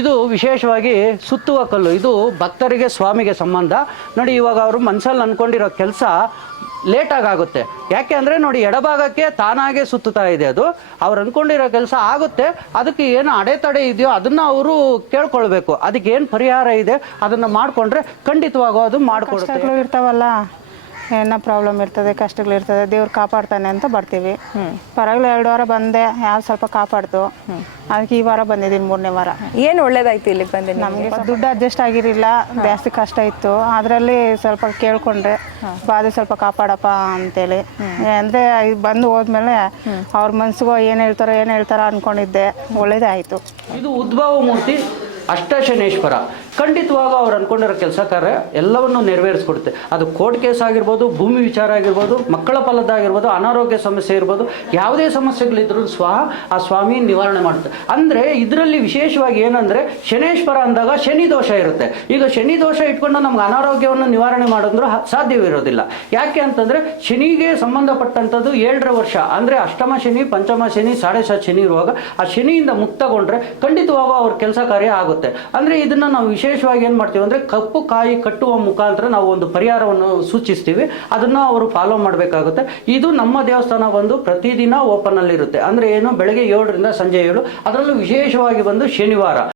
ಇದು ವಿಶೇಷವಾಗಿ ಸುತ್ತುವ ಕಲ್ಲು. ಇದು ಭಕ್ತರಿಗೆ ಸ್ವಾಮಿಗೆ ಸಂಬಂಧ. ನೋಡಿ, ಇವಾಗ ಅವರು ಮನಸ್ಸಲ್ಲಿ ಅಂದ್ಕೊಂಡಿರೋ ಕೆಲಸ ಲೇಟಾಗಿ ಆಗುತ್ತೆ. ಯಾಕೆ ಅಂದರೆ ನೋಡಿ, ಎಡಭಾಗಕ್ಕೆ ತಾನಾಗೆ ಸುತ್ತುತ್ತಾ ಇದೆ. ಅದು ಅವ್ರು ಅಂದ್ಕೊಂಡಿರೋ ಕೆಲಸ ಆಗುತ್ತೆ. ಅದಕ್ಕೆ ಏನು ಅಡೆತಡೆ ಇದೆಯೋ ಅದನ್ನು ಅವರು ಕೇಳ್ಕೊಳ್ಬೇಕು. ಅದಕ್ಕೆ ಏನು ಪರಿಹಾರ ಇದೆ ಅದನ್ನು ಮಾಡಿಕೊಂಡ್ರೆ ಖಂಡಿತವಾಗೂ ಅದು ಮಾಡಿಕೊಡುತ್ತೆ. ಇರ್ತಾವಲ್ಲ, ಏನೋ ಪ್ರಾಬ್ಲಮ್ ಇರ್ತದೆ, ಕಷ್ಟಗಳಿರ್ತದೆ, ದೇವ್ರು ಕಾಪಾಡ್ತಾನೆ ಅಂತ ಬರ್ತೀವಿ. ಪರವಾಗಿಲ್ಲ, 2 ವಾರ ಬಂದೆ, ಯಾವ ಸ್ವಲ್ಪ ಕಾಪಾಡ್ತು. ಅದಕ್ಕೆ ಈ ವಾರ ಬಂದಿದ್ದೀನಿ, 3ನೇ ವಾರ. ಏನು ಒಳ್ಳೇದಾಯ್ತು ಇಲ್ಲಿಗೆ ಬಂದು ನಮಗೆ ದುಡ್ಡು ಅಡ್ಜಸ್ಟ್ ಆಗಿರಲಿಲ್ಲ, ಜಾಸ್ತಿ ಕಷ್ಟ ಇತ್ತು. ಅದರಲ್ಲಿ ಸ್ವಲ್ಪ ಕೇಳ್ಕೊಂಡ್ರೆ ಬಾಧೆ ಸ್ವಲ್ಪ ಕಾಪಾಡಪ್ಪ ಅಂತೇಳಿ. ಅಂದರೆ ಬಂದು ಹೋದ್ಮೇಲೆ ಅವ್ರ ಮನ್ಸಿಗೂ ಏನು ಹೇಳ್ತಾರೋ ಅಂದ್ಕೊಂಡಿದ್ದೆ. ಒಳ್ಳೇದೇ ಆಯಿತು. ಇದು ಉದ್ಭವ ಮೂರ್ತಿ ಅಷ್ಟಶನೇಶ್ವರ. ಖಂಡಿತವಾಗ ಅವ್ರು ಅಂದ್ಕೊಂಡಿರೋ ಕೆಲಸ ಕಾರ್ಯ ಎಲ್ಲವನ್ನು ನೆರವೇರಿಸ್ಕೊಡುತ್ತೆ. ಅದು ಕೋರ್ಟ್ ಕೇಸ್ ಆಗಿರ್ಬೋದು, ಭೂಮಿ ವಿಚಾರ ಆಗಿರ್ಬೋದು, ಮಕ್ಕಳ ಫಲದ್ದಾಗಿರ್ಬೋದು, ಅನಾರೋಗ್ಯ ಸಮಸ್ಯೆ ಇರ್ಬೋದು, ಯಾವುದೇ ಸಮಸ್ಯೆಗಳಿದ್ರೂ ಆ ಸ್ವಾಮಿ ನಿವಾರಣೆ ಮಾಡುತ್ತೆ. ಅಂದರೆ ಇದರಲ್ಲಿ ವಿಶೇಷವಾಗಿ ಏನಂದರೆ, ಶನೇಶ್ವರ ಅಂದಾಗ ಶನಿ ದೋಷ ಇರುತ್ತೆ. ಈಗ ಶನಿ ದೋಷ ಇಟ್ಕೊಂಡು ನಮ್ಗೆ ಅನಾರೋಗ್ಯವನ್ನು ನಿವಾರಣೆ ಮಾಡೋದ್ರೂ ಸಾಧ್ಯವಿರೋದಿಲ್ಲ. ಯಾಕೆ ಅಂತಂದರೆ ಶನಿಗೆ ಸಂಬಂಧಪಟ್ಟಂಥದ್ದು 7ರ ವರ್ಷ, ಅಂದರೆ ಅಷ್ಟಮ ಶನಿ, ಪಂಚಮ ಶನಿ, 7.5 ಶನಿ ಇರುವಾಗ ಆ ಶನಿಯಿಂದ ಮುಕ್ತಗೊಂಡ್ರೆ ಖಂಡಿತವಾಗ ಅವ್ರ ಕೆಲಸ ಕಾರ್ಯ ಆಗುತ್ತೆ. ಅಂದರೆ ಇದನ್ನು ನಾವು ವಿಶೇಷವಾಗಿ ಏನು ಮಾಡ್ತೀವಿ ಅಂದರೆ, ಕಪ್ಪು ಕಾಯಿ ಕಟ್ಟುವ ಮುಖಾಂತರ ನಾವು ಒಂದು ಪರಿಹಾರವನ್ನು ಸೂಚಿಸ್ತೀವಿ. ಅದನ್ನು ಅವರು ಫಾಲೋ ಮಾಡಬೇಕಾಗುತ್ತೆ. ಇದು ನಮ್ಮ ದೇವಸ್ಥಾನ ಬಂದು ಪ್ರತಿದಿನ ಓಪನ್ ಅಲ್ಲಿ ಇರುತ್ತೆ. ಅಂದರೆ ಏನು, ಬೆಳಗ್ಗೆ 7ರಿಂದ ಸಂಜೆ 7, ಅದರಲ್ಲೂ ವಿಶೇಷವಾಗಿ ಬಂದು ಶನಿವಾರ.